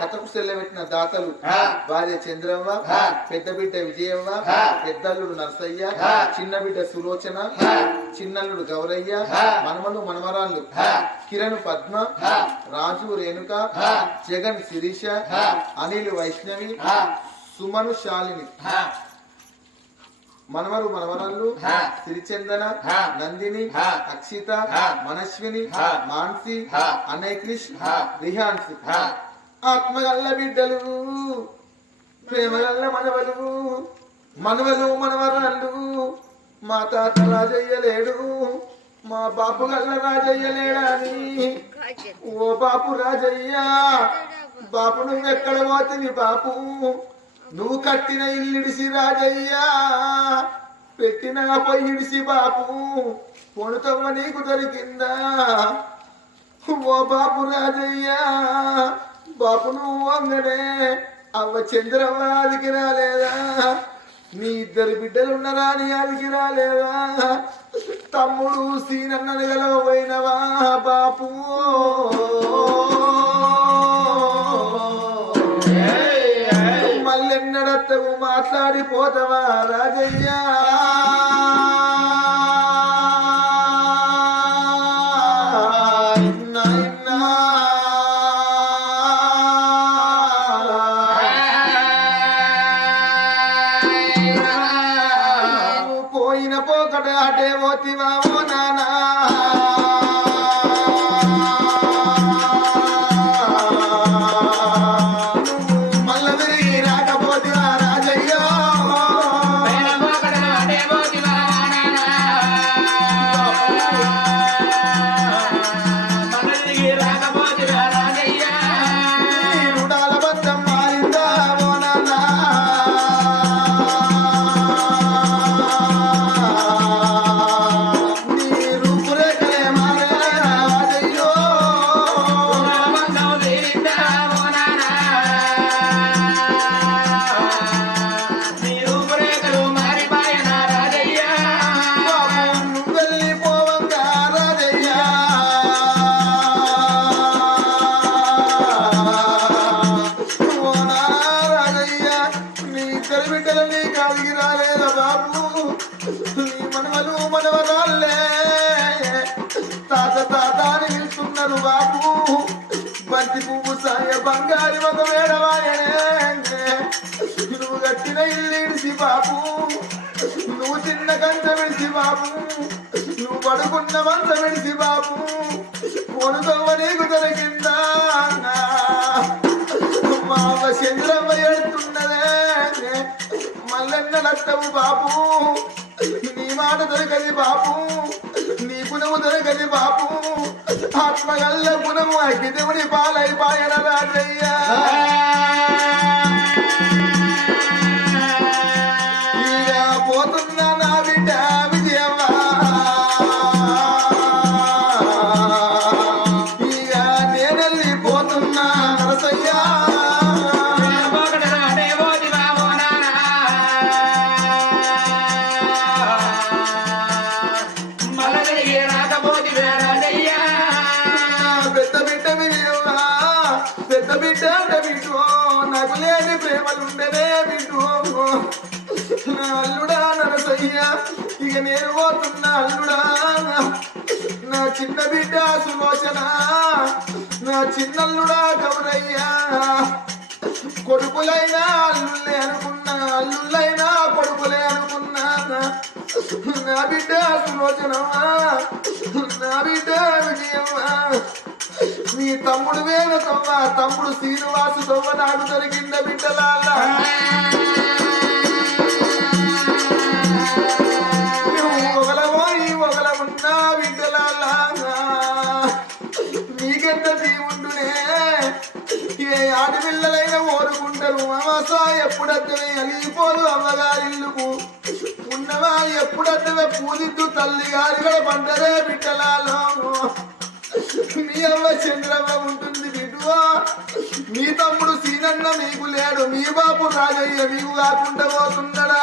కథకు సెల్లబెట్టిన దాతలు. భార్య చంద్రవ్వ పెద్ద బిడ్డ విజయవ్వ పెద్దల్లుడు నరసయ్య చిన్న బిడ్డ సులోచన చిన్నల్లుడు గౌరయ్య మనమలు మనమరాళ్ళు కిరణ్ పద్మ రాజు రేణుక జగన్ శిరీష అనిల్ వైష్ణవి సుమను శాలిని. మనవరు మనవరాళ్ళు సిరిచందన నందిని అక్షిత మనస్విని మాన్సి అన్నయ్య క్రిష్ రిహాన్సి. ఆత్మగల్ల బిడ్డలు ప్రేమగల్ల మనవలు మనవలు మనవరాళ్ళు మా తాత రాజయ్యలేడు మా బాపు గల్ల రాజయ్యలేడని. ఓ బాపు రాజయ్య బాపు నువ్వెక్కడ పోతుంది బాపు? నువ్వు కట్టిన ఇల్లిడిసి రాజయ్యా పెట్టిన పొయ్యిడిసి బాపు. పొణుతమ్మ నీకు దొరికిందా? ఓ బాపు రాజయ్యా బాపును నువ్వు అవ్వ చంద్రవ్వ అదికి రాలేదా? నీ ఇద్దరు బిడ్డలు ఉన్నరా నీ అదికి రాలేదా? తమ్ముడు సీనన్నను గెలవైనవా బాపు? మల్లెన్నడత్తవు మాట్లాడిపోతావా రాజయ్యా? ఇన్నా, ఇన్నా. motiva పిలుస్తున్నారు బాబు బంతి పువ్వు సాయ బంగారు ఒక వేడవాయనే నువ్వు కట్టిన ఇల్లు బాబు నువ్వు చిన్న కంచ విడిసి బాబు నువ్వు పడుకున్న మంచ విడిసి బాబు కొనుదవ్వ నీకు దొరికిందా మా అవ్వ చంద్రమ్మ ఎడుతున్నదే. మల్లెన్న నష్టము బాబు నీ మాట దొరకది బాబు నీకు నువ్వు దొరకది బాబు ఆత్మగల్ల గుణము అగ్గిదేవుని పాలైపాయన రాజయ్యా. నా అల్లుడా నరసయ్య. ఇక నేను పోతున్నా అల్లుడా. నా చిన్న బిడ్డ సులోచన నా చిన్నల్లుడా గౌరయ్యా. కొడుకులైనా అల్లుళ్ళే అనుకున్నా అల్లుళ్ళైనా కొడుకులే అనుకున్నా. నా బిడ్డ సులోచనమ్మా నా బిడ్డ విజయమ్మా. నీ తమ్ముడు వేణు తమ్మ తమ్ముడు శ్రీనివాసు తవ్వ నాకు దొరికింద బిడ్డలాల ఏ ఆడపిల్లలైన ఓరుకుంటారు అమాస ఎప్పుడద్దవే అలిగిపోదు అమ్మగారిల్లుకు. ఉన్నవా ఎప్పుడద్దవే పూజిద్దు తల్లి గారి కూడా పంటరే బిడ్డలాలో మీ అమ్మ చంద్రమ్మ ఉంటుంది బిడ్డువా మీ తమ్ముడు సీనన్న మీకు లేడు. మీ బాబు రాజయ్య మీకు కాకుండా పోతున్నాడా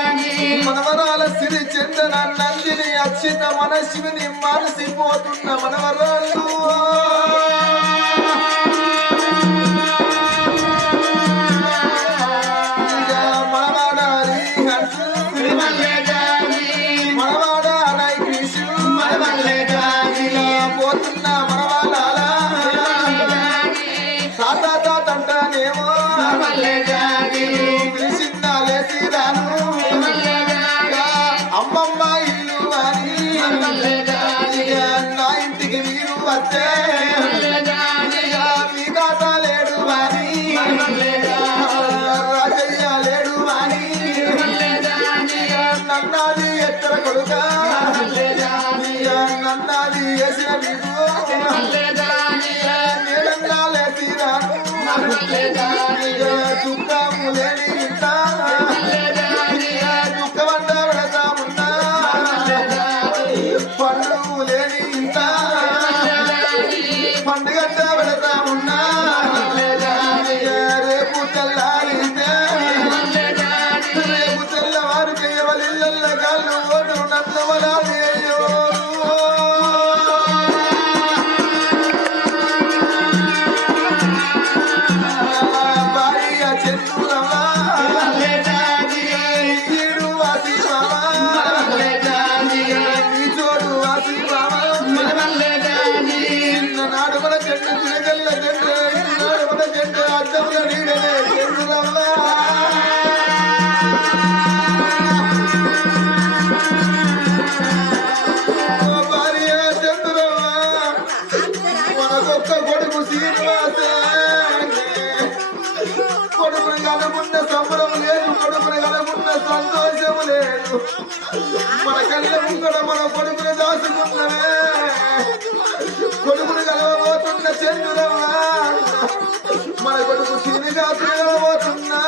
చేత మన శివుని మరసిపోతున్న మనవరాళ్ళు Thank you. అంతా చేసే సంతోషం లేదు. మన కళ్ళ ముందర మన కొడుకులు దాచుకున్నవే కొడుకులు కలవబోతున్న చంద్రమా మన కొడుకు సిరిగా తిరగలబోతున్నా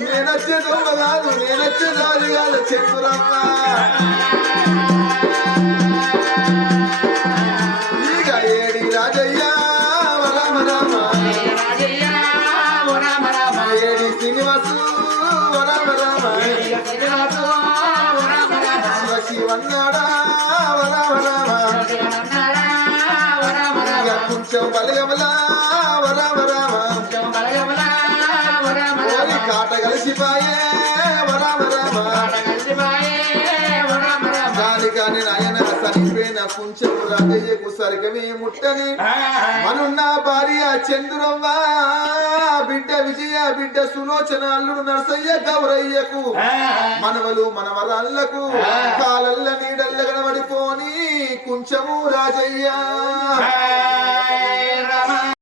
నేనచ్చే దొంగ కాదు నేనచ్చే దారి కాదు చంద్రమ్మా కాట భార్య చంద్రమ్మ బిడ్డ విజయ బిడ్డ సులోచన అల్లుడు గౌరయ్యకు. మనవలు మనవరాళ్ళకు కాలల్ల నీడల్ల గడబడిపోని కుంచము రాజయ్యా.